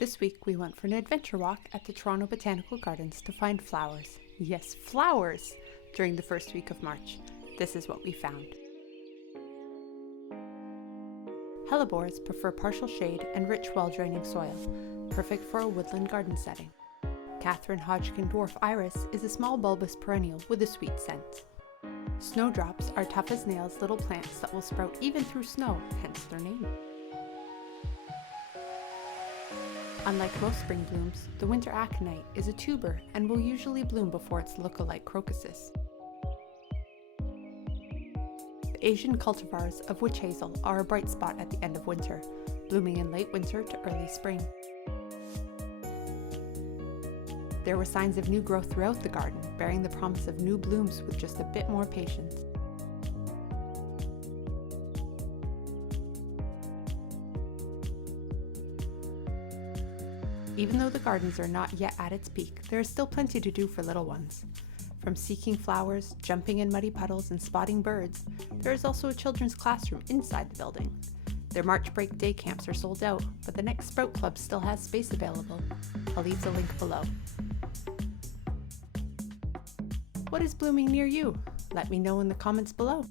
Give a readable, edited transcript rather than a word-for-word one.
This week we went for an adventure walk at the Toronto Botanical Gardens to find flowers. Yes, flowers! During the first week of March. This is what we found. Hellebores prefer partial shade and rich, well-draining soil, perfect for a woodland garden setting. Catherine Hodgkin dwarf iris is a small bulbous perennial with a sweet scent. Snowdrops are tough as nails little plants that will sprout even through snow, hence their name. Unlike most spring blooms, the winter aconite is a tuber and will usually bloom before its look-alike crocuses. The Asian cultivars of witch hazel are a bright spot at the end of winter, blooming in late winter to early spring. There were signs of new growth throughout the garden, bearing the promise of new blooms with just a bit more patience. Even though the gardens are not yet at its peak, there is still plenty to do for little ones. From seeking flowers, jumping in muddy puddles, and spotting birds, there is also a children's classroom inside the building. Their March break day camps are sold out, but the next Sprout Club still has space available. I'll leave the link below. What is blooming near you? Let me know in the comments below.